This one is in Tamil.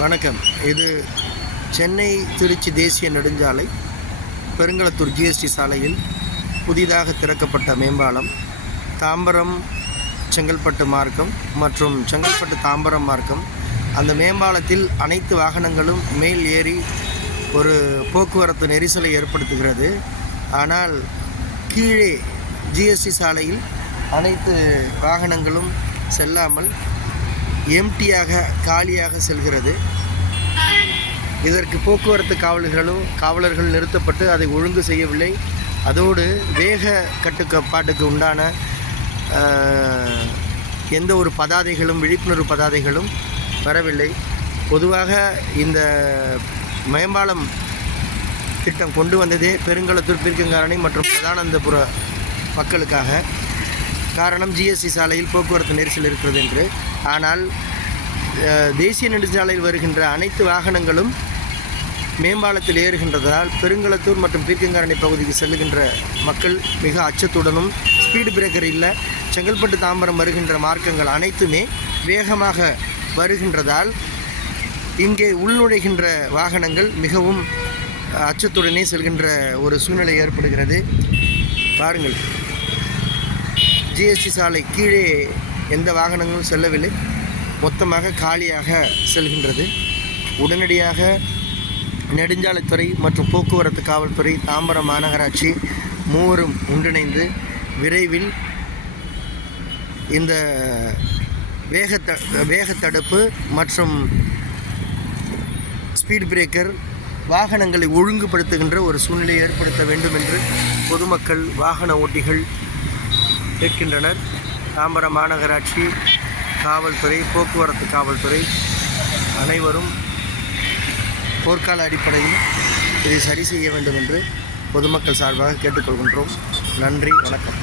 வணக்கம். இது சென்னை திருச்சி தேசிய நெடுஞ்சாலை பெருங்களத்தூர் ஜிஎஸ்டி சாலையில் புதிதாக திறக்கப்பட்ட மேம்பாலம். தாம்பரம் செங்கல்பட்டு மார்க்கம் மற்றும் செங்கல்பட்டு தாம்பரம் மார்க்கம். அந்த மேம்பாலத்தில் அனைத்து வாகனங்களும் மேல் ஏறி ஒரு போக்குவரத்து நெரிசலை ஏற்படுத்துகிறது. ஆனால் கீழே ஜிஎஸ்டி சாலையில் அனைத்து வாகனங்களும் செல்லாமல் எம்டியாக காலியாக செல்கிறது. இதற்கு போக்குவரத்து காவலர்கள் நிறுத்தப்பட்டு அதை ஒழுங்கு செய்யவில்லை. அதோடு வேக கட்டுப்பாட்டுக்கு உண்டான எந்த ஒரு பதாதைகளும் விழிப்புணர்வு பதாதைகளும் வரவில்லை. பொதுவாக இந்த மேம்பாலம் திட்டம் கொண்டு வந்ததே பெருங்களத்தூர் பீர்க்கங்காரணி மற்றும் பிரதானந்தபுர மக்களுக்காக. காரணம் ஜிஎஸ்டி சாலையில் போக்குவரத்து நெரிசல் இருக்கிறது என்று. ஆனால் தேசிய நெடுஞ்சாலையில் வருகின்ற அனைத்து வாகனங்களும் மேம்பாலத்தில் ஏறுகின்றதால் பெருங்களத்தூர் மற்றும் பீர்க்கங்காரணி பகுதிக்கு செல்லுகின்ற மக்கள் மிக அச்சத்துடனும், ஸ்பீடு பிரேக்கர் இல்லை, செங்கல்பட்டு தாம்பரம் வருகின்ற மார்க்கங்கள் அனைத்துமே வேகமாக வருகின்றதால் இங்கே உள்நுழைகின்ற வாகனங்கள் மிகவும் அச்சத்துடனே செல்கின்ற ஒரு சூழ்நிலை ஏற்படுகிறது. பாருங்கள், ஜிஎஸ்டி சாலை கீழே எந்த வாகனங்களும் செல்லவில்லை, மொத்தமாக காலியாக செல்கின்றது. உடனடியாக நெடுஞ்சாலைத்துறை மற்றும் போக்குவரத்து காவல்துறை, தாம்பரம் மாநகராட்சி மூவரும் ஒன்றிணைந்து விரைவில் இந்த வேகத்தடுப்பு மற்றும் ஸ்பீட் பிரேக்கர் வாகனங்களை ஒழுங்குபடுத்துகின்ற ஒரு சூழ்நிலை ஏற்படுத்த வேண்டும் என்று பொதுமக்கள், வாகன ஓட்டிகள் கேட்கின்றனர். தாம்பரம் மாநகராட்சி, காவல்துறை, போக்குவரத்து காவல்துறை அனைவரும் போர்க்கால அடிப்படையில் இதை சரி செய்ய வேண்டும் என்று பொதுமக்கள் சார்பாக கேட்டுக்கொள்கின்றோம். நன்றி, வணக்கம்.